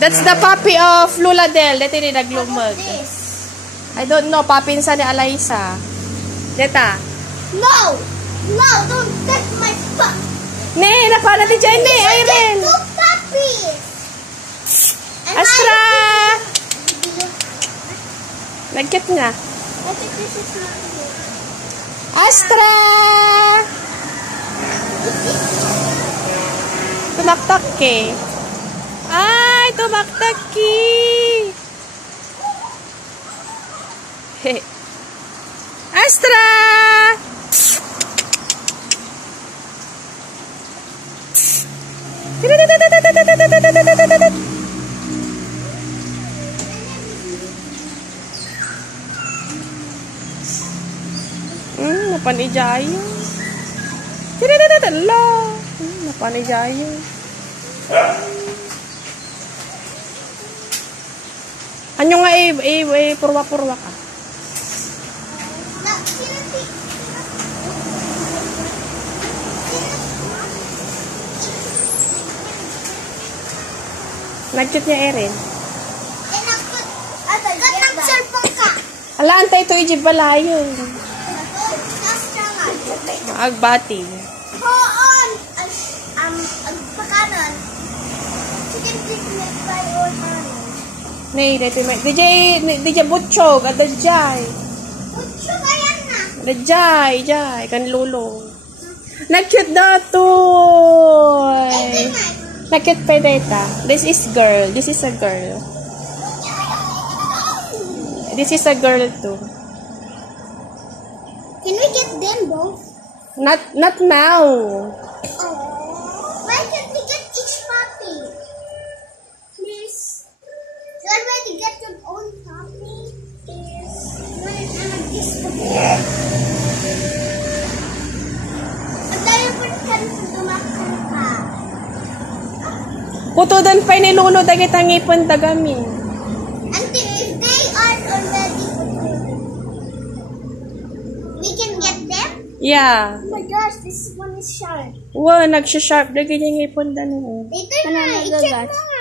That's the puppy of Lula Del. Dito ni naglumag. I don't know. Papinsa ni Alaysa. Deta. No! No! Don't touch my pup! Nee, napa natin dyan, nee, Irene. Two puppies! Astra! Nagkit nga. I think this is not good. Astra! Tumaktak ke. Ay, tumaktak ki. Astra! Napanijayo. Napanijayo. Anyo nga purwa-purwa ka. Nag-chat niya Erin. Nag-cellphone ka. Ala, antay ito ijibalayo. Agbati. Hoon! Pakanan. Chicken picnic by all money. Nay, DJ butchog, adajay. Butchog ayan na. Adajay, kan lulong. Nag-cute daw to. Nag-cute pa data. This is girl. This is a girl. This is a girl too. Can we get them both? Not now. Oh. Why can't we get each puppy? Please. You already get your own puppy? Please. When I'm this puppy. Ang dami po ka dumakal ka. Putudan pa ni Lolo dagit ang ipon tagamin. Until if they are already we can get them? Yeah. Oh my gosh, this one is sharp. Wow, nagsha-sharp dagit ang ipon dan mo. Later na, i-check mo